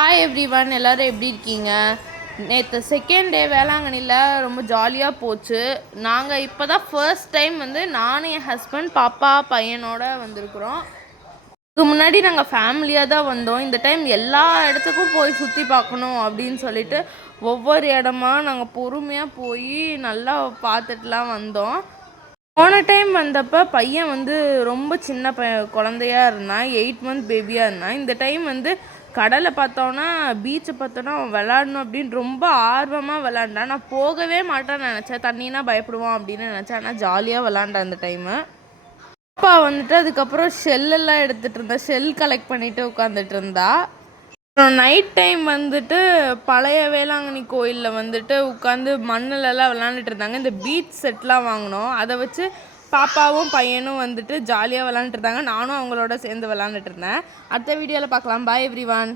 Hi everyone, எல்லோரும் எப்படி இருக்கீங்க? நேற்று செகண்ட் டே வேளாங்கண்ணியில் ரொம்ப ஜாலியாக போச்சு. நாங்கள் இப்போ தான் ஃபர்ஸ்ட் டைம் நானும் என் ஹஸ்பண்ட் பாப்பா பையனோட வந்திருக்குறோம். இதுக்கு முன்னாடி நாங்கள் ஃபேமிலியாக தான் வந்தோம். இந்த டைம் எல்லா இடத்துக்கும் போய் சுற்றி பார்க்கணும் அப்படின்னு சொல்லிட்டு ஒவ்வொரு இடமா நாங்கள் பொறுமையாக போய் நல்லா பார்த்துட்டுலாம் வந்தோம். போன டைம் வந்தப்போ பையன் ரொம்ப சின்ன குழந்தையா இருந்தான், 8 மந்த் பேபியாக இருந்தான். இந்த டைம் கடலை பார்த்தோன்னா, பீச்சை பார்த்தோன்னா அவன் விளாடணும் அப்படின்னு ரொம்ப ஆர்வமாக விளாண்டான். நான் போகவே மாட்டேன்னு நினச்சேன், தண்ணினா பயப்படுவான் அப்படின்னு நினச்சேன். ஆனால் ஜாலியாக விளாண்டான் அந்த டைமு. அப்பா அதுக்கப்புறம் ஷெல்லெல்லாம் எடுத்துகிட்டு இருந்தா, ஷெல் கலெக்ட் பண்ணிவிட்டு உட்காந்துட்டு இருந்தா. அப்புறம் நைட் டைம் பழைய வேளாங்கண்ணி கோயிலில் உட்காந்து மண்ணிலலாம் விளாண்டுட்டு இருந்தாங்க. இந்த பீச் செட்லாம் வாங்கினோம், அதை வச்சு பாப்பாவும் பையனும் ஜாலியாக விளாண்டுட்டு இருந்தாங்க. நானும் அவங்களோட சேர்ந்து விளாண்டுட்டு இருந்தேன். அடுத்த வீடியோவில் பார்க்கலாம். பாய் எவ்ரிவான்.